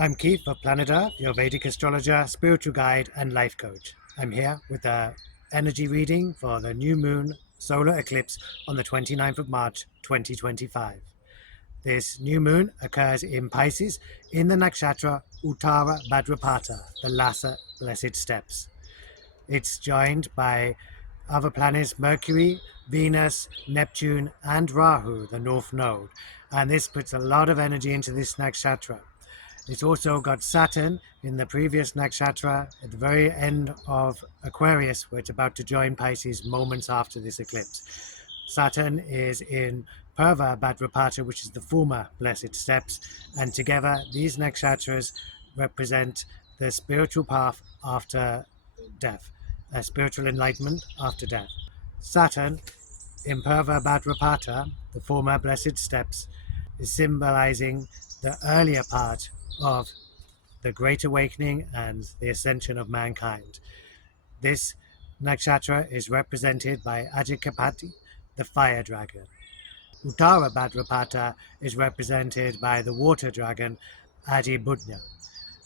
I'm Keith of Planet Earth, your Vedic astrologer, spiritual guide, and life coach. I'm here with the energy reading for the new moon solar eclipse on the 29th of March 2025. This new moon occurs in Pisces in the nakshatra Uttara Bhadrapada, the Lhasa Blessed Steps. It's joined by other planets Mercury, Venus, Neptune, and Rahu, the North Node, and this puts a lot of energy into this nakshatra. It's also got Saturn in the previous nakshatra at the very end of Aquarius, where it's about to join Pisces moments after this eclipse. Saturn is in Purva Bhadrapada, which is the former Blessed Steps, and together these nakshatras represent the spiritual path after death, a spiritual enlightenment after death. Saturn in Purva Bhadrapada, the former Blessed Steps, is symbolizing the earlier part of the Great Awakening and the ascension of mankind. This nakshatra is represented by Ajikapati, the fire dragon. Uttara Bhadrapada is represented by the water dragon, Ahirbudhnya.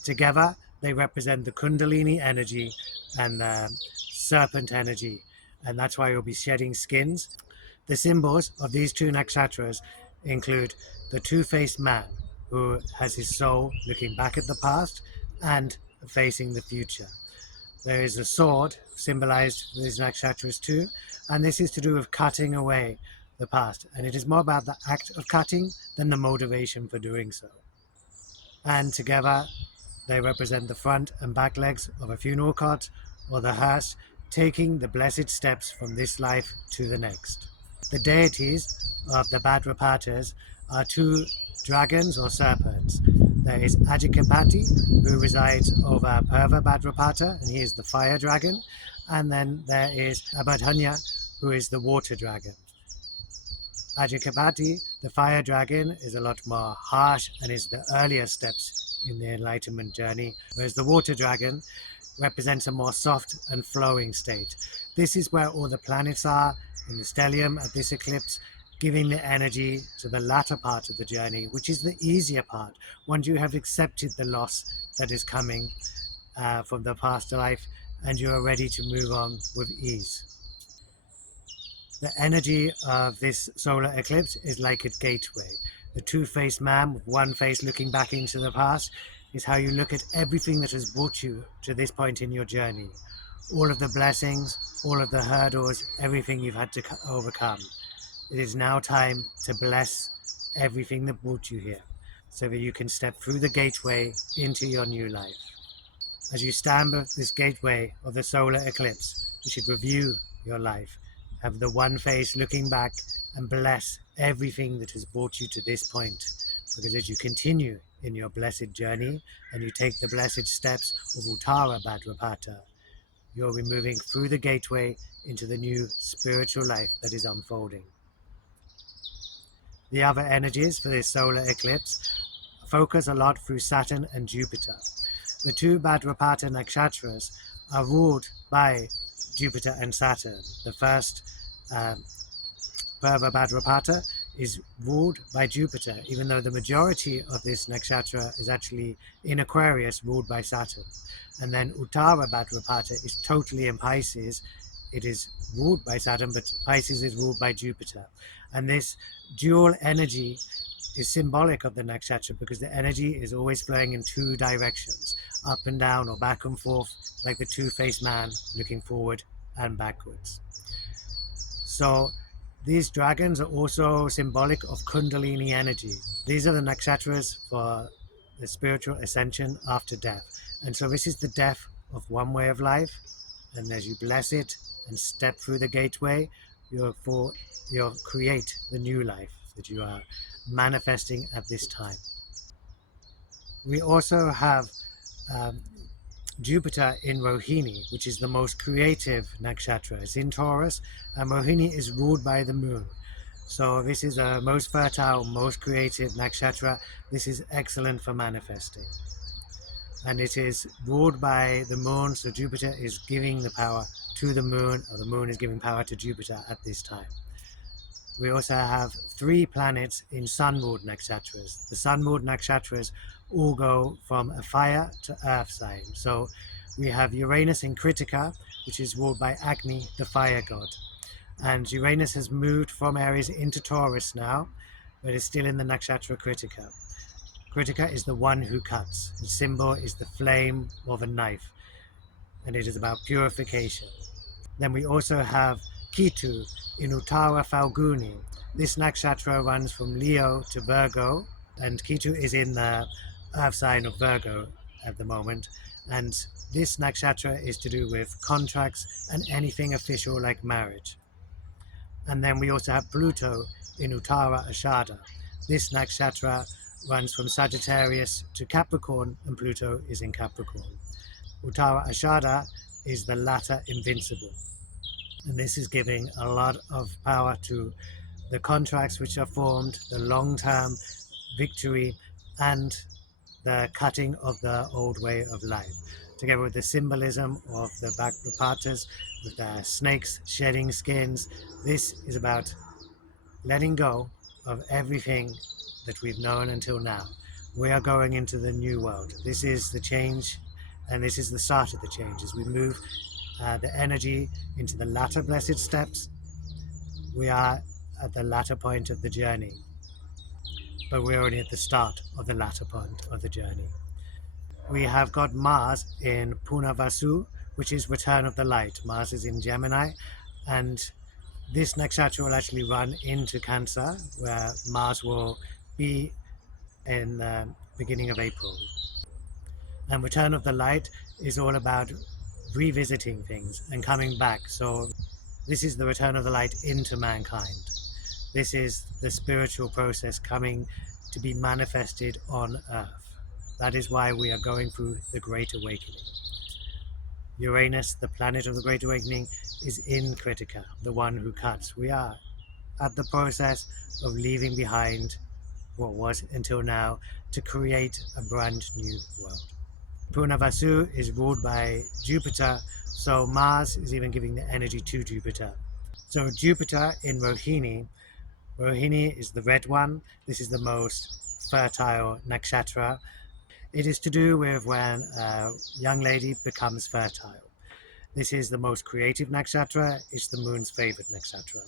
Together, they represent the Kundalini energy and the Serpent energy, and that's why you'll be shedding skins. The symbols of these two nakshatras include the two-faced man, who has his soul looking back at the past and facing the future. There is a sword symbolized with these nakshatras too, and this is to do with cutting away the past, and it is more about the act of cutting than the motivation for doing so. And together they represent the front and back legs of a funeral cart or the hearse, taking the blessed steps from this life to the next. The deities of the Bhadrapadas are two dragons or serpents. There is Ajikapati, who resides over Purva Bhadrapada, and he is the fire dragon. And then there is Ahirbudhnya, who is the water dragon. Ajikapati, the fire dragon, is a lot more harsh and is the earlier steps in the enlightenment journey, whereas the water dragon represents a more soft and flowing state. This is where all the planets are in the stellium at this eclipse, giving the energy to the latter part of the journey, which is the easier part, once you have accepted the loss that is coming from the past life and you are ready to move on with ease. The energy of this solar eclipse is like a gateway. The two-faced man with one face looking back into the past is how you look at everything that has brought you to this point in your journey. All of the blessings, all of the hurdles, everything you've had to overcome. It is now time to bless everything that brought you here, so that you can step through the gateway into your new life. As you stand at this gateway of the solar eclipse, you should review your life, have the one face looking back and bless everything that has brought you to this point. Because as you continue in your blessed journey and you take the blessed steps of Uttara Bhadrapada, you'll be moving through the gateway into the new spiritual life that is unfolding. The other energies for this solar eclipse focus a lot through Saturn and Jupiter. The two Bhadrapada nakshatras are ruled by Jupiter and Saturn. The first, Purva Bhadrapada, is ruled by Jupiter, even though the majority of this nakshatra is actually in Aquarius, ruled by Saturn. And then Uttara Bhadrapada is totally in Pisces. It is ruled by Saturn, but Pisces is ruled by Jupiter. And this dual energy is symbolic of the nakshatra because the energy is always flowing in two directions, up and down or back and forth, like the two-faced man looking forward and backwards. So these dragons are also symbolic of Kundalini energy. These are the nakshatras for the spiritual ascension after death. And so this is the death of one way of life. And as you bless it and step through the gateway, you'll create the new life that you are manifesting at this time. We also have Jupiter in Rohini, which is the most creative nakshatra. It's in Taurus, and Rohini is ruled by the moon. So this is the most fertile, most creative nakshatra. This is excellent for manifesting. And it is ruled by the moon, so Jupiter is giving the power to the moon, or the moon is giving power to Jupiter at this time. We also have 3 planets in sun-ruled nakshatras. The sun-ruled nakshatras all go from a fire to earth sign. So we have Uranus in Kritika, which is ruled by Agni, the fire god. And Uranus has moved from Aries into Taurus now, but is still in the nakshatra Kritika. Kritika is the one who cuts. The symbol is the flame of a knife, and it is about purification. Then we also have Ketu in Uttara Falguni. This nakshatra runs from Leo to Virgo, and Ketu is in the earth sign of Virgo at the moment. And this nakshatra is to do with contracts and anything official like marriage. And then we also have Pluto in Uttara Ashada. This nakshatra runs from Sagittarius to Capricorn, and Pluto is in Capricorn. Uttara Ashada is the latter invincible. And this is giving a lot of power to the contracts which are formed, the long-term victory, and the cutting of the old way of life. Together with the symbolism of the Bhadrapadas, with their snakes shedding skins, this is about letting go of everything that we've known until now. We are going into the new world. This is the change, and this is the start of the change. As we move the energy into the latter blessed steps, we are at the latter point of the journey, but we're only at the start of the latter point of the journey. We have got Mars in Punavasu, which is Return of the Light. Mars is in Gemini, and this nakshatra will actually run into Cancer, where Mars will be in the beginning of April. And Return of the Light is all about revisiting things and coming back. So this is the return of the light into mankind. This is the spiritual process coming to be manifested on Earth. That is why we are going through the Great Awakening. Uranus, the planet of the Great Awakening, is in Kritika, the one who cuts. We are at the process of leaving behind what was until now to create a brand new world. Punavasu is ruled by Jupiter, so Mars is even giving the energy to Jupiter. So Jupiter in Rohini, Rohini is the red one. This is the most fertile nakshatra. It is to do with when a young lady becomes fertile. This is the most creative nakshatra. It's the moon's favorite nakshatra.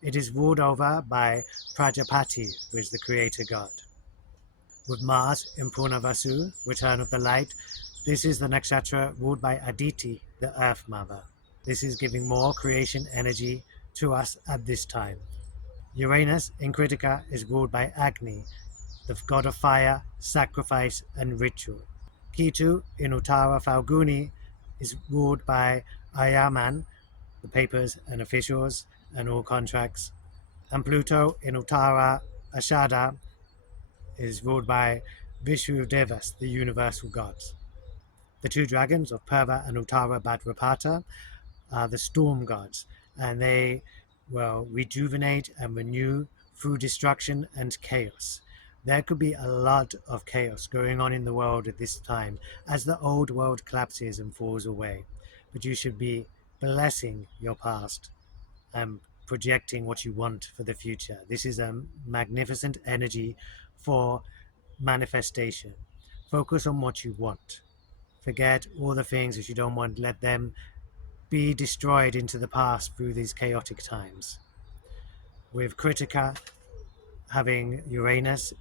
It is ruled over by Prajapati, who is the creator god. With Mars in Purnavasu, return of the light, this is the nakshatra ruled by Aditi, the earth mother. This is giving more creation energy to us at this time. Uranus in Kritika is ruled by Agni, the god of fire, sacrifice, and ritual. Ketu in Uttara Falguni is ruled by Ayaman, the papers and officials and all contracts. And Pluto in Uttara Ashada is ruled by Vishnudevas, the universal gods. The 2 dragons of Purva and Uttara Bhadrapada are the storm gods, and they will rejuvenate and renew through destruction and chaos. There could be a lot of chaos going on in the world at this time as the old world collapses and falls away. But you should be blessing your past and projecting what you want for the future. This is a magnificent energy for manifestation. Focus on what you want. Forget all the things that you don't want. Let them be destroyed into the past through these chaotic times. With Kritika having Uranus,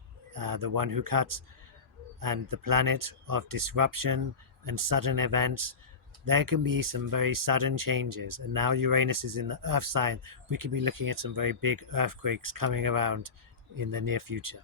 the one who cuts, and the planet of disruption and sudden events, there can be some very sudden changes. And now Uranus is in the earth sign. We could be looking at some very big earthquakes coming around in the near future.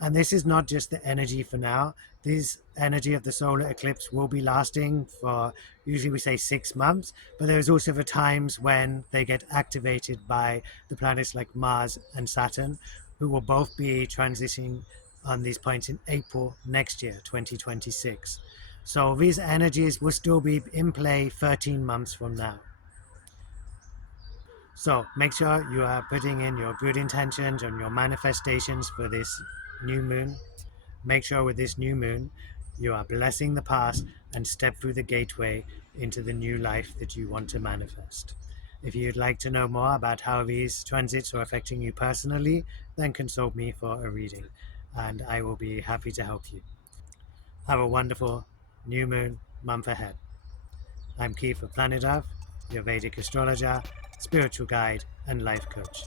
And this is not just the energy for now. This energy of the solar eclipse will be lasting for, usually we say 6 months, but there's also the times when they get activated by the planets like Mars and Saturn, who will both be transitioning on these points in April next year, 2026. So these energies will still be in play 13 months from now. So make sure you are putting in your good intentions and your manifestations for this new moon. Make sure with this new moon, you are blessing the past and step through the gateway into the new life that you want to manifest. If you'd like to know more about how these transits are affecting you personally, then consult me for a reading, and I will be happy to help you. Have a wonderful new moon month ahead. I'm Keith of Planet Earth, your Vedic astrologer, spiritual guide, and life coach.